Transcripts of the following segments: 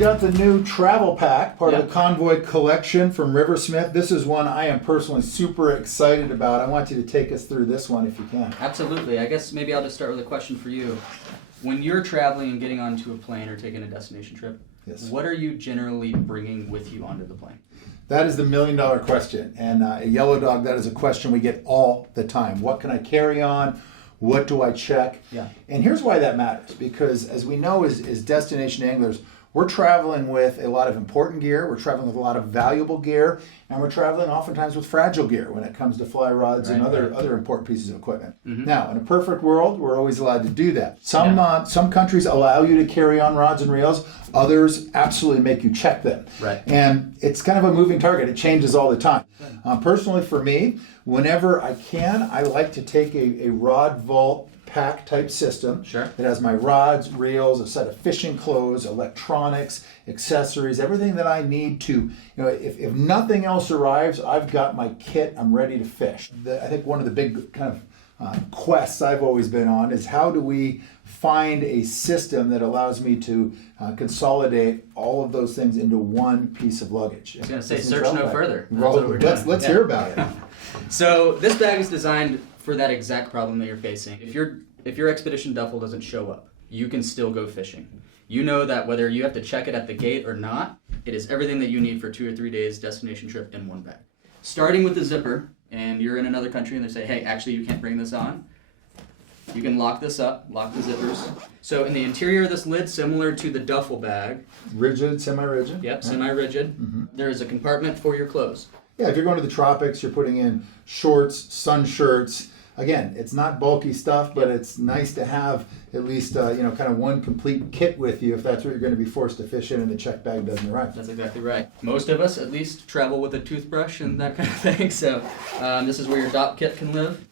got the new travel pack, part of the Convoy collection from Riversmith. This is one I am personally super excited about. I want you to take us through this one if you can. Absolutely. I guess maybe I'll just start with a question for you. When you're traveling and getting onto a plane or taking a destination trip, what are you generally bringing with you onto the plane? That is the million-dollar question. And a Yellow Dog, that is a question we get all the time. What can I carry on? What do I check? Yeah. And here's why that matters. Because as we know as destination anglers, we're traveling with a lot of important gear, we're traveling with a lot of valuable gear, and we're traveling oftentimes with fragile gear when it comes to fly rods and other important pieces of equipment. Mm-hmm. Now, in a perfect world, we're always allowed to do that. Some countries allow you to carry on rods and reels, others absolutely make you check them. Right. And it's kind of a moving target. It changes all the time. Personally, for me, whenever I can, I like to take a rod vault pack type system that has my rods, reels, a set of fishing clothes, electronics, accessories, everything that I need to, if nothing else arrives, I've got my kit, I'm ready to fish. I think one of the big kind of quests I've always been on is how do we find a system that allows me to consolidate all of those things into one piece of luggage. I was going to say, search no further. Let's hear about it. So this bag is designed for that exact problem that you're facing. If your expedition duffel doesn't show up, you can still go fishing. You know that whether you have to check it at the gate or not, it is everything that you need for 2 or 3 days destination trip in one bag. Starting with the zipper, and you're in another country and they say, hey, actually you can't bring this on. You can lock this up, lock the zippers. So in the interior of this lid, similar to the duffel bag. Rigid, semi-rigid? Yep, semi-rigid. Mm-hmm. There is a compartment for your clothes. Yeah, if you're going to the tropics, you're putting in shorts, sun shirts. Again, it's not bulky stuff, but it's nice to have at least kind of one complete kit with you if that's what you're going to be forced to fish in and the check bag doesn't arrive. That's exactly right. Most of us at least travel with a toothbrush and that kind of thing, so this is where your DOP kit can live.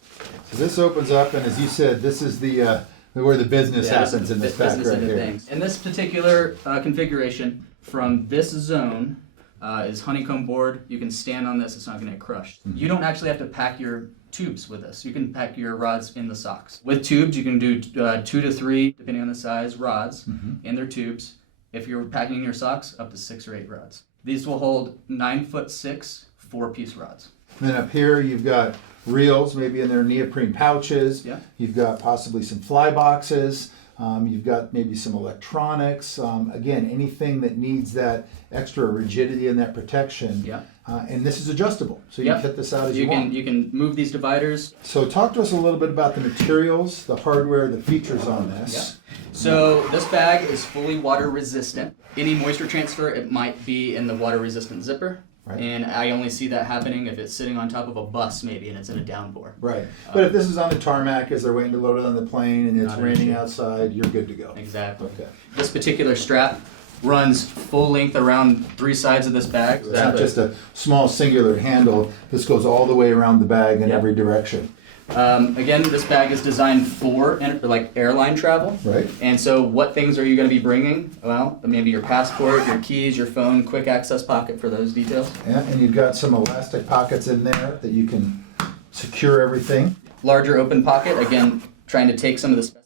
So this opens up, and as you said, this is the where the business happens in this pack right here. Things. In this particular configuration, from this zone is honeycomb board. You can stand on this, it's not going to get crushed. Mm-hmm. You don't actually have to pack your tubes with this. You can pack your rods in the socks. With tubes, you can do 2 to 3, depending on the size, rods in their tubes. If you're packing your socks, up to 6 or 8 rods. These will hold 9'6", 4-piece rods. And then up here, you've got reels, maybe in their neoprene pouches. Yeah. You've got possibly some fly boxes. You've got maybe some electronics. Again, anything that needs that extra rigidity and that protection. Yeah. And this is adjustable, so you can fit this out as you want. You can move these dividers. So talk to us a little bit about the materials, the hardware, the features on this. Yeah. So this bag is fully water resistant. Any moisture transfer, it might be in the water resistant zipper. Right. And I only see that happening if it's sitting on top of a bus maybe and it's in a downpour. Right. But if this is on the tarmac as they're waiting to load it on the plane and it's raining outside, you're good to go. Exactly. Okay. This particular strap runs full length around 3 sides of this bag. It's not just a small singular handle. This goes all the way around the bag in every direction. Again, this bag is designed for airline travel. Right. And so what things are you going to be bringing? Well, maybe your passport, your keys, your phone, quick access pocket for those details. Yeah, and you've got some elastic pockets in there that you can secure everything. Larger open pocket, again, trying to take some of the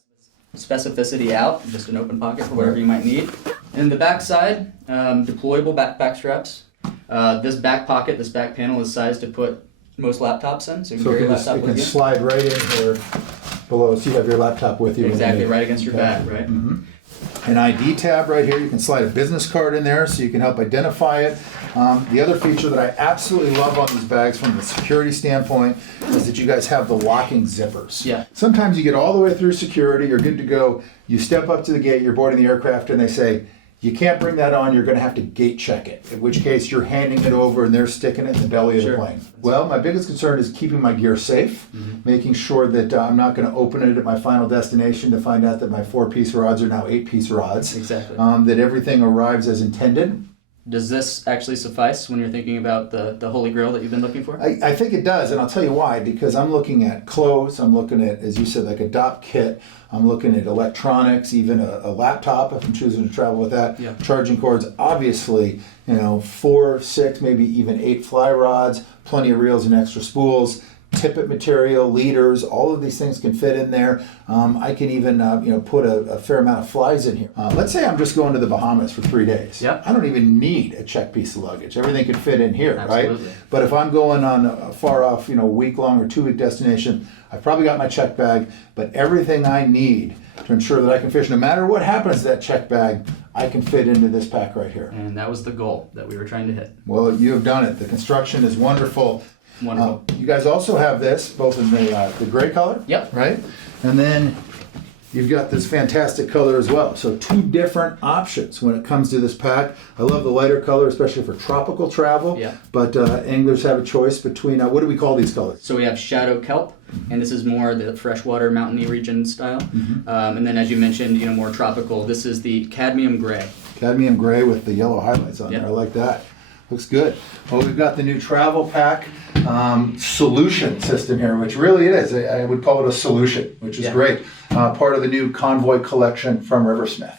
specificity out, just an open pocket for whatever you might need. And the back side, deployable backpack straps. This back pocket, this back panel is sized to put most laptops in, so you can carry your laptop with you. It can slide right in here below, so you have your laptop with you. Exactly, right against your back, right? Mm-hmm. An ID tab right here, you can slide a business card in there so you can help identify it. The other feature that I absolutely love on these bags from the security standpoint is that you guys have the locking zippers. Yeah. Sometimes you get all the way through security, you're good to go, you step up to the gate, you're boarding the aircraft, and they say, you can't bring that on, you're going to have to gate check it, in which case you're handing it over and they're sticking it in the belly of the plane. Well, my biggest concern is keeping my gear safe, making sure that I'm not going to open it at my final destination to find out that my 4-piece rods are now 8-piece rods. Exactly. That everything arrives as intended. Does this actually suffice when you're thinking about the holy grail that you've been looking for? I think it does, and I'll tell you why. Because I'm looking at clothes, I'm looking at, as you said, like a DOP kit, I'm looking at electronics, even a laptop if I'm choosing to travel with that, charging cords, obviously, 4, 6, maybe even 8 fly rods, plenty of reels and extra spools, tippet material, leaders, all of these things can fit in there. I can even put a fair amount of flies in here. Let's say I'm just going to the Bahamas for 3 days. Yep. I don't even need a check piece of luggage. Everything can fit in here, Absolutely. right? But if I'm going on a far off, week-long or 2-week destination, I've probably got my check bag, but everything I need to ensure that I can fish, no matter what happens to that check bag, I can fit into this pack right here. And that was the goal that we were trying to hit. Well, you have done it. The construction is wonderful. Wonderful. You guys also have this, both in the gray color. Yep. Right? And then you've got this fantastic color as well. So 2 different options when it comes to this pack. I love the lighter color, especially for tropical travel. Yeah. But anglers have a choice between, what do we call these colors? So we have shadow kelp, and this is more the freshwater mountainy region style. And then as you mentioned, more tropical. This is the cadmium gray. Cadmium gray with the yellow highlights on there. I like that. Looks good. Well, we've got the new travel pack solution system here, which really it is. I would call it a solution, which is great. Part of the new Convoy collection from Riversmith.